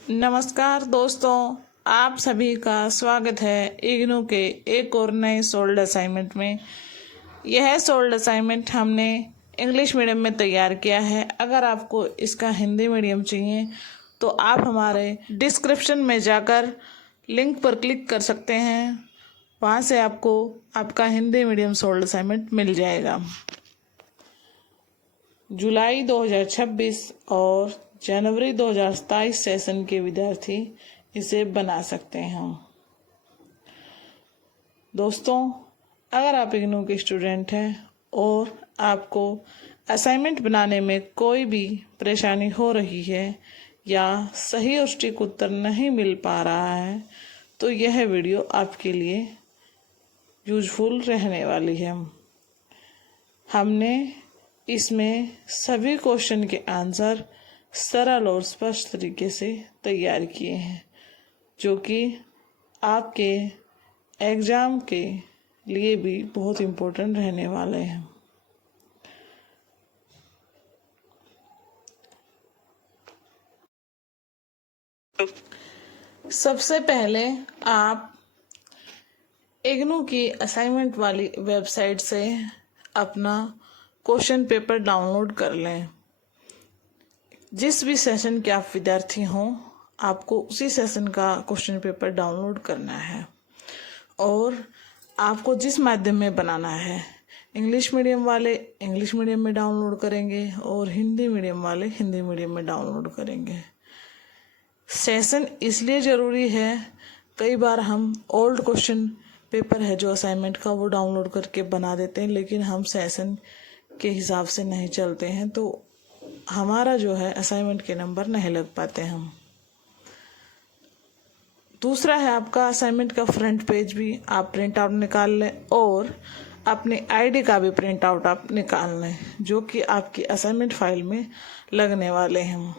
नमस्कार दोस्तों, आप सभी का स्वागत है इग्नू के एक और नए सोल्ड असाइनमेंट में। यह सोल्ड असाइनमेंट हमने इंग्लिश मीडियम में तैयार किया है। अगर आपको इसका हिंदी मीडियम चाहिए तो आप हमारे डिस्क्रिप्शन में जाकर लिंक पर क्लिक कर सकते हैं। वहाँ से आपको आपका हिंदी मीडियम सोल्ड असाइनमेंट मिल जाएगा। जुलाई 2026 और जनवरी 2027 सेशन के विद्यार्थी इसे बना सकते हैं। दोस्तों, अगर आप इग्नू के स्टूडेंट हैं और आपको असाइनमेंट बनाने में कोई भी परेशानी हो रही है या सही और सटीक उत्तर नहीं मिल पा रहा है तो यह वीडियो आपके लिए यूजफुल रहने वाली है। हमने इसमें सभी क्वेश्चन के आंसर सरल और स्पष्ट तरीके से तैयार किए हैं, जो कि आपके एग्ज़ाम के लिए भी बहुत इम्पोर्टेंट रहने वाले हैं। सबसे पहले आप इग्नू की असाइनमेंट वाली वेबसाइट से अपना क्वेश्चन पेपर डाउनलोड कर लें। जिस भी सेशन के आप विद्यार्थी हों, आपको उसी सेशन का क्वेश्चन पेपर डाउनलोड करना है और आपको जिस माध्यम में बनाना है, इंग्लिश मीडियम वाले इंग्लिश मीडियम में डाउनलोड करेंगे और हिंदी मीडियम वाले हिंदी मीडियम में डाउनलोड करेंगे। सेशन इसलिए ज़रूरी है, कई बार हम ओल्ड क्वेश्चन पेपर है जो असाइनमेंट का वो डाउनलोड करके बना देते हैं, लेकिन हम सेशन के हिसाब से नहीं चलते हैं तो हमारा जो है असाइनमेंट के नंबर नहीं लग पाते हम। दूसरा है, आपका असाइनमेंट का फ्रंट पेज भी आप प्रिंट आउट निकाल लें और अपने आईडी का भी प्रिंट आउट आप निकाल लें, जो कि आपकी असाइनमेंट फाइल में लगने वाले हैं।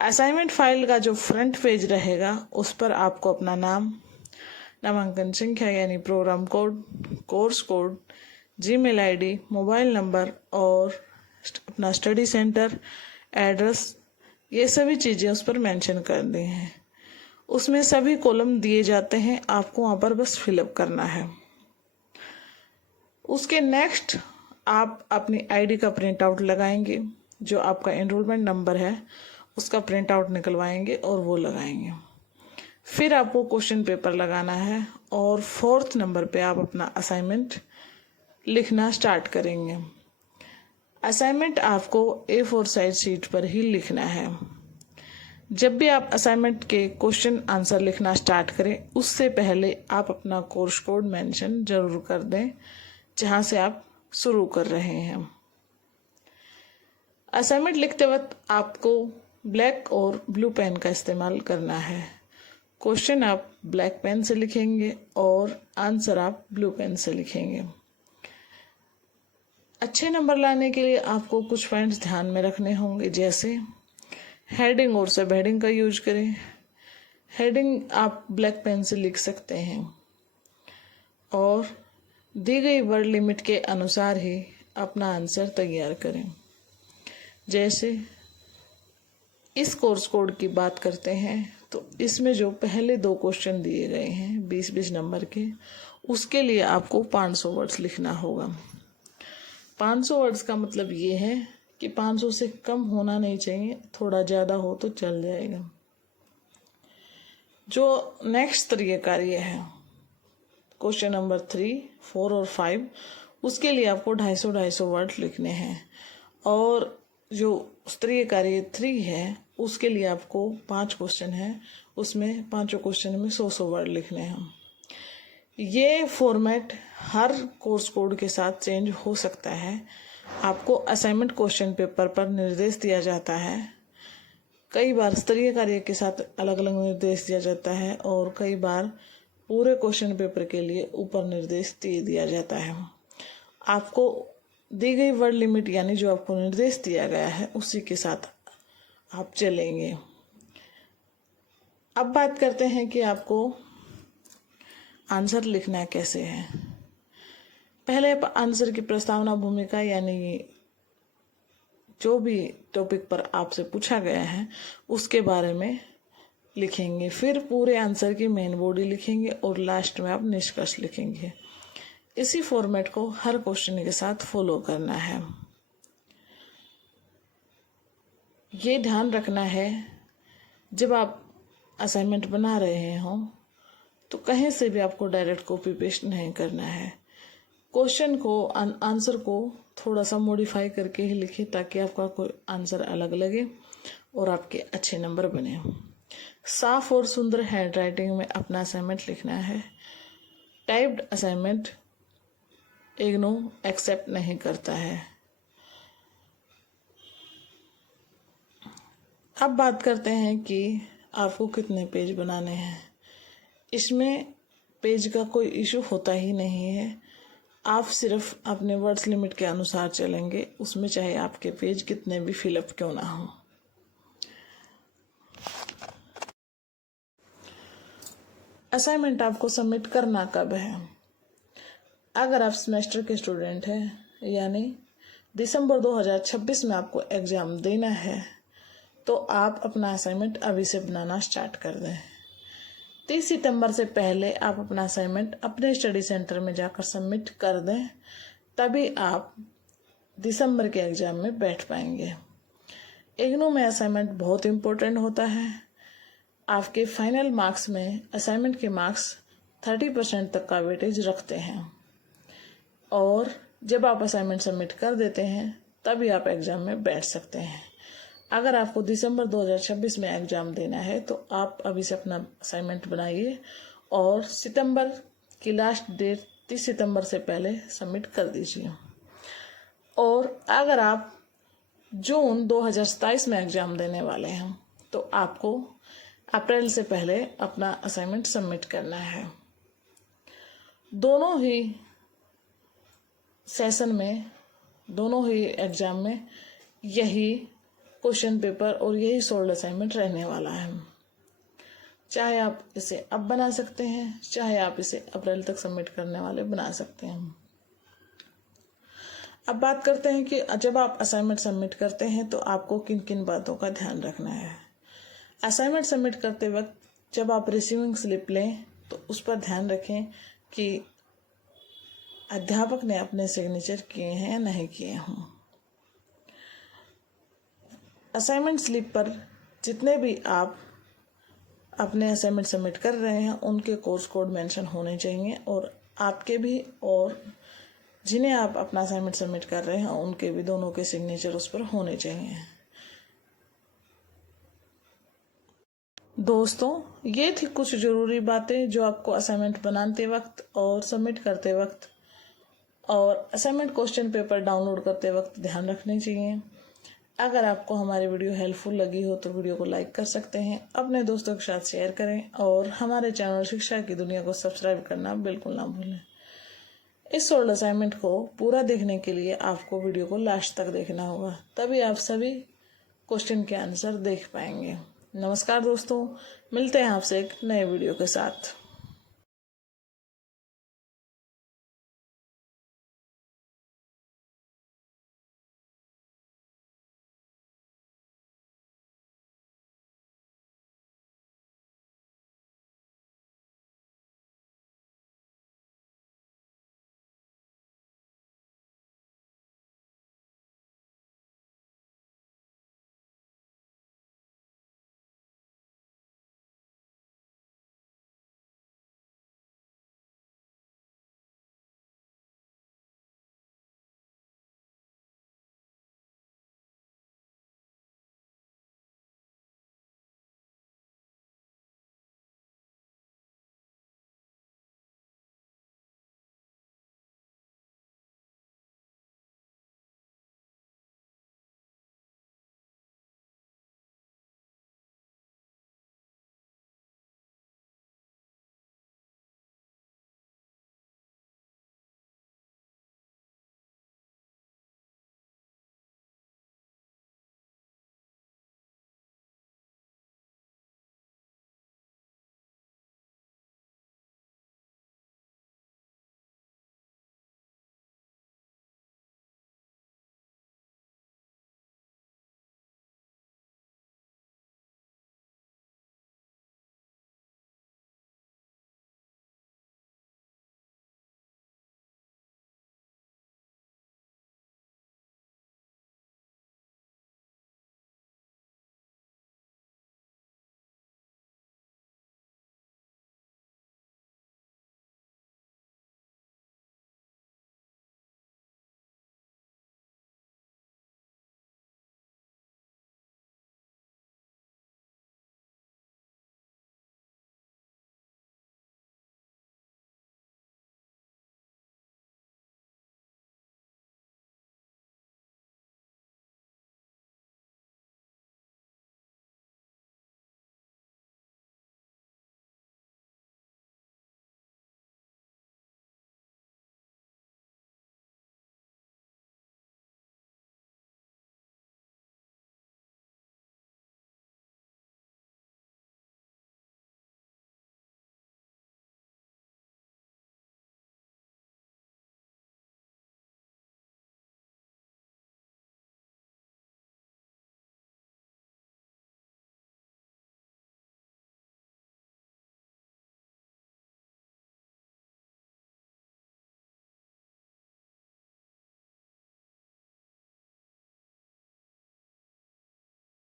असाइनमेंट फाइल का जो फ्रंट पेज रहेगा उस पर आपको अपना नाम, नामांकन संख्या यानी program code, course code, Gmail ID, mobile number और अपना स्टडी सेंटर, एड्रेस, ये सभी चीज़ें उस पर मेंशन कर दी हैं। उसमें सभी कॉलम दिए जाते हैं, आपको वहाँ पर बस फिलअप करना है। उसके नेक्स्ट आप अपनी आईडी का प्रिंट आउट लगाएंगे, जो आपका एनरोलमेंट नंबर है उसका प्रिंट आउट निकलवाएंगे और वो लगाएंगे। फिर आपको क्वेश्चन पेपर लगाना है और 4th नंबर पे आप अपना असाइनमेंट लिखना स्टार्ट करेंगे। असाइनमेंट आपको A4 साइज शीट पर ही लिखना है। जब भी आप असाइनमेंट के क्वेश्चन आंसर लिखना स्टार्ट करें, उससे पहले आप अपना कोर्स कोड मेंशन जरूर कर दें जहां से आप शुरू कर रहे हैं। असाइनमेंट लिखते वक्त आपको ब्लैक और ब्लू पेन का इस्तेमाल करना है। क्वेश्चन आप ब्लैक पेन से लिखेंगे और आंसर आप ब्लू पेन से लिखेंगे। अच्छे नंबर लाने के लिए आपको कुछ पॉइंट्स ध्यान में रखने होंगे, जैसे हेडिंग और सब हेडिंग का यूज करें। हेडिंग आप ब्लैक पेन से लिख सकते हैं और दी गई वर्ड लिमिट के अनुसार ही अपना आंसर तैयार करें। जैसे इस कोर्स कोड की बात करते हैं तो इसमें जो पहले 2 क्वेश्चन दिए गए हैं 20-20 नंबर के, उसके लिए आपको 500 वर्ड्स लिखना होगा। 500 वर्ड्स का मतलब ये है कि 500 से कम होना नहीं चाहिए, थोड़ा ज़्यादा हो तो चल जाएगा। जो नेक्स्ट तरीका कार्य है क्वेश्चन नंबर 3, 4 और 5, उसके लिए आपको 250-250 वर्ड लिखने हैं और जो स्तरीय कार्य 3 है उसके लिए आपको 5 क्वेश्चन है, उसमें 5 क्वेश्चन में 100-100 वर्ड लिखने हैं। ये फॉर्मेट हर कोर्स कोड के साथ चेंज हो सकता है। आपको असाइनमेंट क्वेश्चन पेपर पर निर्देश दिया जाता है, कई बार स्तरीय कार्य के साथ अलग अलग निर्देश दिया जाता है और कई बार पूरे क्वेश्चन पेपर के लिए ऊपर निर्देश दे दिया जाता है। आपको दी गई वर्ड लिमिट यानी जो आपको निर्देश दिया गया है उसी के साथ आप चलेंगे। अब बात करते हैं कि आपको आंसर लिखना कैसे है। पहले आंसर की प्रस्तावना, भूमिका यानी जो भी टॉपिक पर आपसे पूछा गया है उसके बारे में लिखेंगे, फिर पूरे आंसर की मेन बॉडी लिखेंगे और लास्ट में आप निष्कर्ष लिखेंगे। इसी फॉर्मेट को हर क्वेश्चन के साथ फॉलो करना है। ये ध्यान रखना है जब आप असाइनमेंट बना रहे हों तो कहीं से भी आपको डायरेक्ट कॉपी पेस्ट नहीं करना है। क्वेश्चन को आंसर को थोड़ा सा मॉडिफाई करके ही लिखें ताकि आपका कोई आंसर अलग लगे और आपके अच्छे नंबर बने। साफ और सुंदर हैंड राइटिंग में अपना असाइनमेंट लिखना है। टाइप्ड असाइनमेंट इग्नू एक्सेप्ट नहीं करता है। अब बात करते हैं कि आपको कितने पेज बनाने हैं। इसमें पेज का कोई इशू होता ही नहीं है। आप सिर्फ अपने वर्ड्स लिमिट के अनुसार चलेंगे, उसमें चाहे आपके पेज कितने भी फिलअप क्यों ना हो। असाइनमेंट आपको सबमिट करना कब है? अगर आप सेमेस्टर के स्टूडेंट हैं यानी दिसंबर 2026 में आपको एग्ज़ाम देना है तो आप अपना असाइनमेंट अभी से बनाना स्टार्ट कर दें। 30 सितंबर से पहले आप अपना असाइनमेंट अपने स्टडी सेंटर में जाकर सबमिट कर दें, तभी आप दिसंबर के एग्ज़ाम में बैठ पाएंगे। इग्नू में असाइनमेंट बहुत इम्पोर्टेंट होता है। आपके फाइनल मार्क्स में असाइनमेंट के मार्क्स 30% तक का वेटेज रखते हैं और जब आप असाइनमेंट सबमिट कर देते हैं तभी आप एग्ज़ाम में बैठ सकते हैं। अगर आपको दिसंबर 2026 में एग्ज़ाम देना है तो आप अभी से अपना असाइनमेंट बनाइए और सितंबर की लास्ट डेट 30 सितंबर से पहले सबमिट कर दीजिए। और अगर आप जून 2027 में एग्ज़ाम देने वाले हैं तो आपको अप्रैल से पहले अपना असाइनमेंट सबमिट करना है। दोनों ही सेशन में, दोनों ही एग्ज़ाम में यही क्वेश्चन पेपर और यही सोल्ड असाइनमेंट रहने वाला है। चाहे आप इसे अब बना सकते हैं, चाहे आप इसे अप्रैल तक सबमिट करने वाले बना सकते हैं। अब बात करते हैं कि जब आप असाइनमेंट सबमिट करते हैं तो आपको किन किन बातों का ध्यान रखना है। असाइनमेंट सबमिट करते वक्त जब आप रिसीविंग स्लिप लें तो उस पर ध्यान रखें कि अध्यापक ने अपने सिग्नेचर किए हैं या नहीं किए हों। असाइनमेंट स्लिप पर जितने भी आप अपने असाइनमेंट सबमिट कर रहे हैं उनके कोर्स कोड मेंशन होने चाहिए और आपके भी और जिन्हें आप अपना असाइनमेंट सबमिट कर रहे हैं उनके भी, दोनों के सिग्नेचर उस पर होने चाहिए। दोस्तों, ये थी कुछ ज़रूरी बातें जो आपको असाइनमेंट बनाते वक्त और सबमिट करते वक्त और असाइनमेंट क्वेश्चन पेपर डाउनलोड करते वक्त ध्यान रखनी चाहिए। अगर आपको हमारी वीडियो हेल्पफुल लगी हो तो वीडियो को लाइक कर सकते हैं, अपने दोस्तों के साथ शेयर करें और हमारे चैनल शिक्षा की दुनिया को सब्सक्राइब करना बिल्कुल ना भूलें। इस सोल्ड असाइनमेंट को पूरा देखने के लिए आपको वीडियो को लास्ट तक देखना होगा, तभी आप सभी क्वेश्चन के आंसर देख पाएंगे। नमस्कार दोस्तों, मिलते हैं आपसे एक नए वीडियो के साथ।